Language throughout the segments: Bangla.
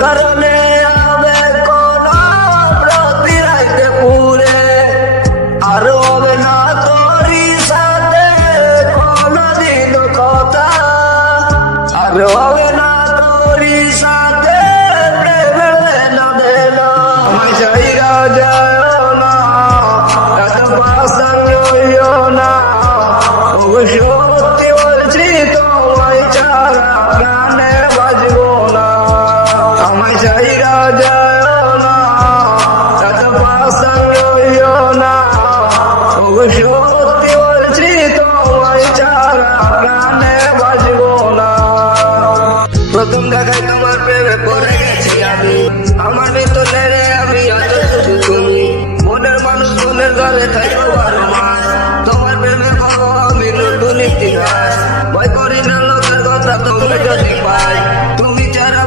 তোর প্রেমে পড়ে গেছি আমি। আমার ভিতরে আমি আজ শুধু তুমি। মনের মানুষ মনের ঘরে থাকো বারো যারা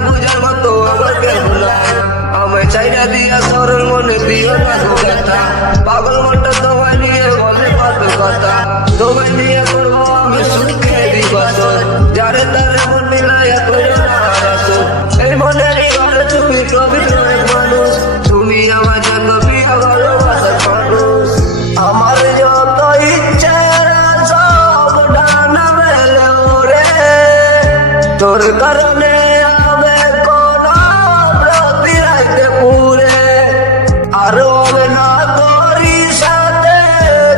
করব আমি সুখে দিবস যারে তারে তোর কারণে হবে কোন রাইতে পুরে। আর হবে না তোরই সাথে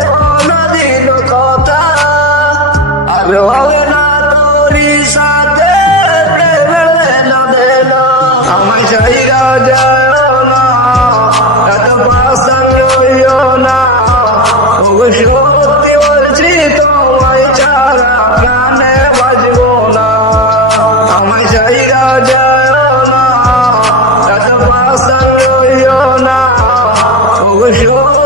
কোনদিন কথা। আর হবে না তোরই সাথে প্রেমের দেনা আমায় চাইরা যায় না এত পাশান রইও না। ওগো আমায় চাইরা যায় না এত পাশান রইও না সত্যি